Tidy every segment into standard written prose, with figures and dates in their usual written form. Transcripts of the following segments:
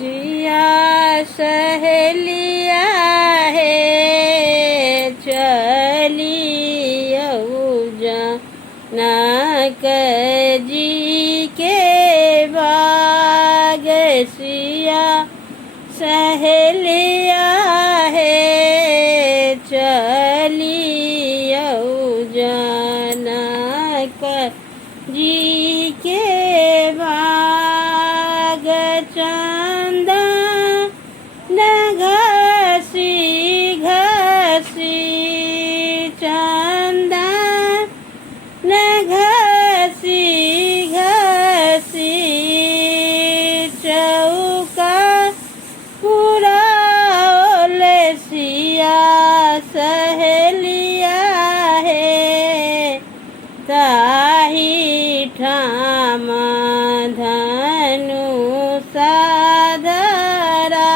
सिया सहेलिया है चलियऊ जनक जी के बाग। सिया सहेलिया है चलियऊ जनक जी के बाग। चंदन घसी घसी चंदन घसी घसी चौका पुराओले। सिया सहेलिया है ताही ठाम धनु साधरा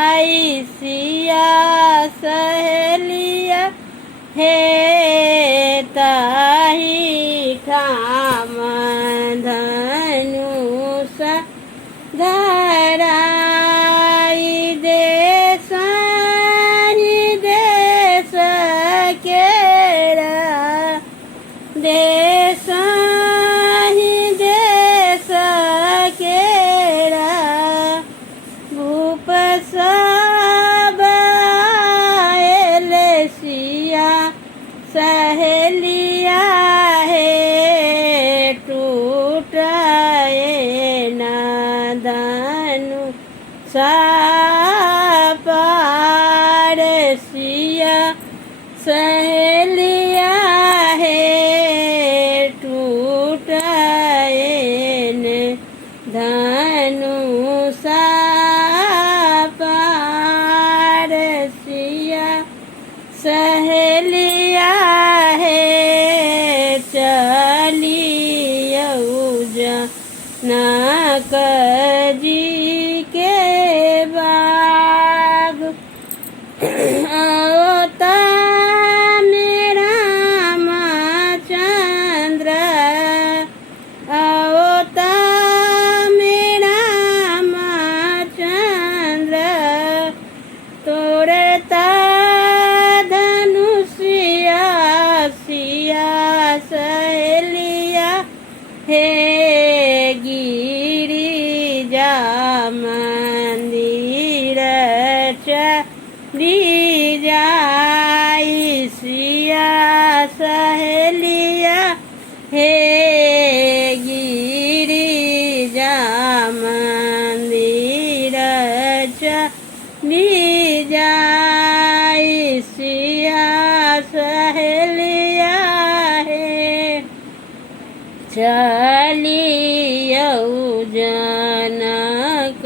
आई। सिया सहेलिया है ताही ठाम धनु साधरा आई। देश देश केरा देश देश केरा भूप सब आएले। सिया सहेलिया है टूटाए नादनु सापार। सिया सहेलिया है टूटाए धनु सापार। सिया सहेलिया है चलियऊ जनक जी के बाग। आवता मेरा रामचंद्र आवता मेरा रामचंद्र तोड़ता धनुषिया। सिया सहेलिया है गिरिजा मंदिर चली जाई। सिया सहेलिया है गिरिजा मंदिर चली जाई। सिया सहेलिया है चलियऊ जनक